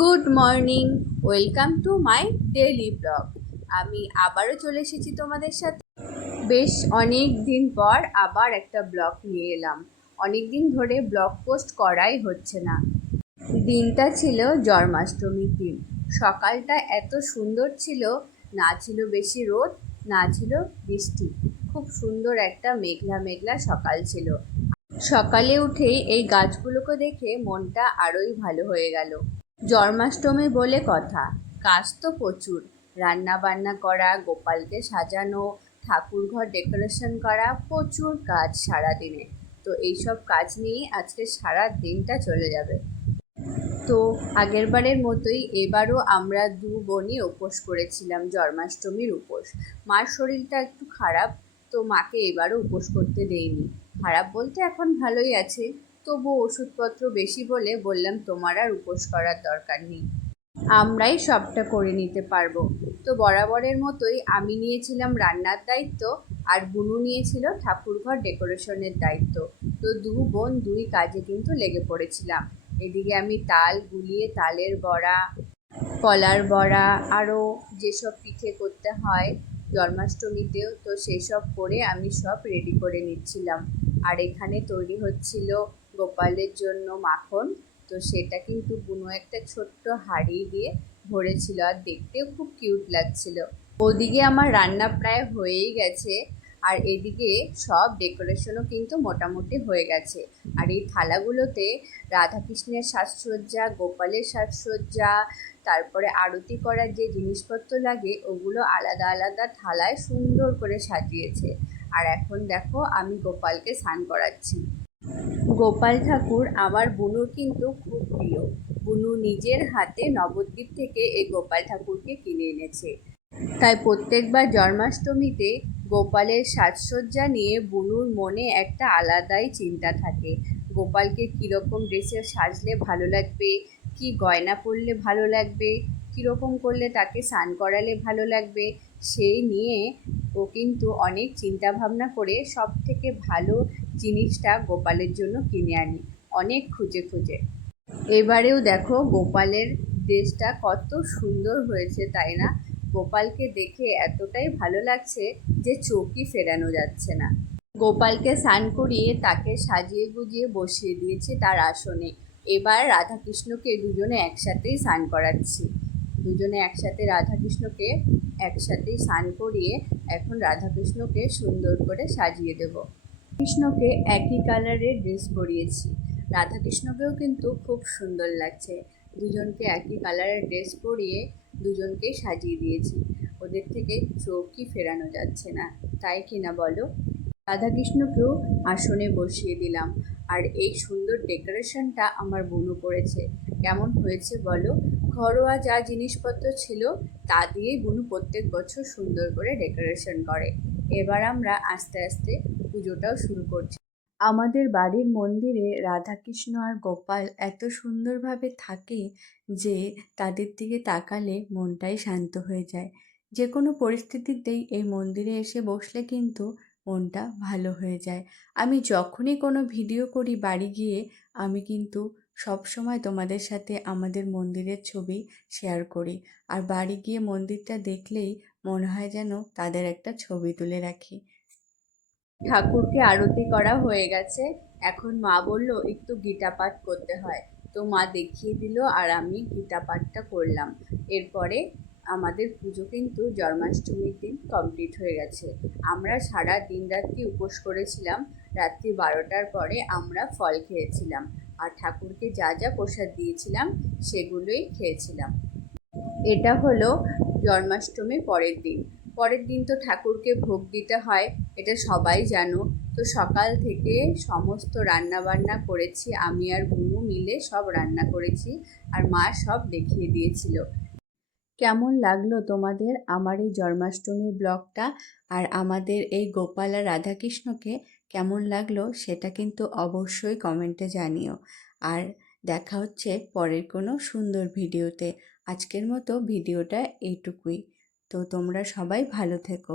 Good morning, welcome to my daily blog. আমি আবারও চলে এসেছি তোমাদের সাথে। বেশ অনেক দিন পর আবার একটা ব্লগ নিয়ে এলাম। অনেক দিন ধরে ব্লগ পোস্ট করাই হচ্ছে না। দিনটা ছিল জন্মাষ্টমীর দিন। সকালটা এত সুন্দর ছিল, না ছিল বেশি রোদ, না ছিল বৃষ্টি। খুব সুন্দর একটা মেঘলা মেঘলা সকাল ছিল। সকালে উঠেই এই গাছগুলোকে দেখে মনটা আরোই ভালো হয়ে গেল। জন্মাষ্টমী বলে কথা, কাজ তো প্রচুর। রান্না বান্না করা, গোপালকে সাজানো, ঠাকুরঘর ডেকোরেশন করা, প্রচুর কাজ সারাদিনে। তো এইসব কাজ নিয়ে আজকে সারা দিনটা চলে যাবে। তো আগেরবারের মতোই এবারও আমরা দু বোনই উপোস করেছিলাম, জন্মাষ্টমীর উপোস। মার শরীরটা একটু খারাপ, তো মাকে এবারও উপোস করতে দেইনি। খারাপ বলতে এখন ভালোই আছে, তবু ওষুধপত্র বেশি বলে বললাম তোমার আর উপোস করার দরকার নেই, আমরাই সবটা করে নিতে পারবো। তো বরাবরের মতোই আমি নিয়েছিলাম রান্নার দায়িত্ব, আর বুনু নিয়েছিল ঠাকুরঘর ডেকোরেশনের দায়িত্ব। তো দু বোন দুই কাজে কিন্তু লেগে পড়েছিলাম। এদিকে আমি তাল গুলিয়ে তালের বড়া, কলার বড়া, আরও যেসব পিঠে করতে হয় জন্মাষ্টমীতেও, তো সেসব করে আমি সব রেডি করে নিচ্ছিলাম। আর এখানে তৈরি হচ্ছিল গোপালের জন্য মাখন। তো সেটা কিন্তু বুনো একটা ছোট্ট হাঁড়ি দিয়ে ভরেছিল, আর দেখতেও খুব কিউট লাগছিল। ওদিকে আমার রান্না প্রায় হয়েই গেছে, আর এদিকে সব ডেকোরেশনও কিন্তু মোটামুটি হয়ে গেছে। আর এই থালাগুলোতে রাধাকৃষ্ণের সাজসজ্জা, গোপালের সাজসজ্জা, তারপরে আরতি করার যে জিনিসপত্র লাগে ওগুলো আলাদা আলাদা থালায় সুন্দর করে সাজিয়েছে। আর এখন দেখো আমি গোপালকে স্নান করাচ্ছি। গোপাল ঠাকুর আমার বুনুর কিন্তু খুব প্রিয়। বুনু নিজের হাতে নবদ্বীপ থেকে এই গোপাল ঠাকুরকে কিনে এনেছে। তাই প্রত্যেকবার জন্মাষ্টমীতে গোপালের সাজসজ্জা নিয়ে বুনুর মনে একটা আলাদাই চিন্তা থাকে। গোপালকে কীরকম ড্রেসে সাজলে ভালো লাগবে, কি গয়না পরলে ভালো লাগবে, কীরকম করলে তাকে স্নান করালে ভালো লাগবে, সেই নিয়ে ও কিন্তু অনেক চিন্তা ভাবনা করে সব থেকে ভালো জিনিসটা গোপালের জন্য কিনে আনি, অনেক খুঁজে খুঁজে। এবারেও দেখো গোপালের ড্রেসটা কত সুন্দর হয়েছে, তাই না? গোপালকে দেখে এতটাই ভালো লাগছে যে চোখই ফেরানো যাচ্ছে না। গোপালকে স্নান করিয়ে তাকে সাজিয়ে গুজিয়ে বসিয়ে দিয়েছি তার আসনে। এবার রাধাকৃষ্ণকে দুজনে একসাথেই স্নান করাচ্ছি। দুজনে একসাথে রাধাকৃষ্ণকে একসাথেই স্নান করিয়ে এখন রাধাকৃষ্ণকে সুন্দর করে সাজিয়ে দেব। কৃষ্ণকে একই কালারের ড্রেস পরিয়েছি, রাধাকৃষ্ণকেও কিন্তু খুব সুন্দর লাগছে। দুজনকে একই কালারের ড্রেস পরিয়ে দুজনকেই সাজিয়ে দিয়েছি। ওদের থেকে চোখই ফেরানো যাচ্ছে না, তাই কিনা বলো? রাধাকৃষ্ণকেও আসনে বসিয়ে দিলাম। আর এই সুন্দর ডেকোরেশনটা আমার বুনু করেছে। কেমন হয়েছে বলো? ঘরোয়া যা জিনিসপত্র ছিল তা দিয়েই বুনু প্রত্যেক বছর সুন্দর করে ডেকোরেশন করে। এবার আমরা আস্তে আস্তে পুজোটাও শুরু করছি। আমাদের বাড়ির মন্দিরে রাধাকৃষ্ণ আর গোপাল এত সুন্দরভাবে থাকে যে তাদের দিকে তাকালে মনটাই শান্ত হয়ে যায়। যে কোনো পরিস্থিতিতেই এই মন্দিরে এসে বসলে কিন্তু মনটা ভালো হয়ে যায়। আমি যখনই কোনো ভিডিও করি বাড়ি গিয়ে, আমি কিন্তু সব সময় তোমাদের সাথে আমাদের মন্দিরের ছবি শেয়ার করি। আর বাড়ি গিয়ে মন্দিরটা দেখলেই মনে হয় যেন তাদের একটা ছবি তুলে রাখি। ঠাকুরকে আরতি করা হয়ে গেছে। এখন মা বলল একটু গীতা পাঠ করতে হয়, তো মা দেখিয়ে দিল আর আমি গীতা পাঠটা করলাম। এরপরে আমাদের পুজো কিন্তু জন্মাষ্টমীর দিন কমপ্লিট হয়ে গেছে। আমরা সারা দিন রাত্রি উপোস করেছিলাম। রাত্রি 12টার পরে আমরা ফল খেয়েছিলাম, আর ঠাকুরকে যা যা প্রসাদ দিয়েছিলাম সেগুলোই খেয়েছিলাম। এটা হলো জন্মাষ্টমীর পরের দিন। পরের দিন তো ঠাকুরকে ভোগ দিতে হয়, এটা সবাই জানো। তো সকাল থেকে সমস্ত রান্না বান্না করেছি, আমি আর বুনু মিলে সব রান্না করেছি, আর মা সব দেখিয়ে দিয়েছিল। কেমন লাগলো তোমাদের আমার এই জন্মাষ্টমীর ব্লগটা? আর আমাদের এই গোপাল আর রাধাকৃষ্ণকে কেমন লাগলো সেটা কিন্তু অবশ্যই কমেন্টে জানিও। আর দেখা হচ্ছে পরের কোনো সুন্দর ভিডিওতে। আজকের মতো ভিডিওটা এইটুকুই। তো তোমরা সবাই ভালো থেকো।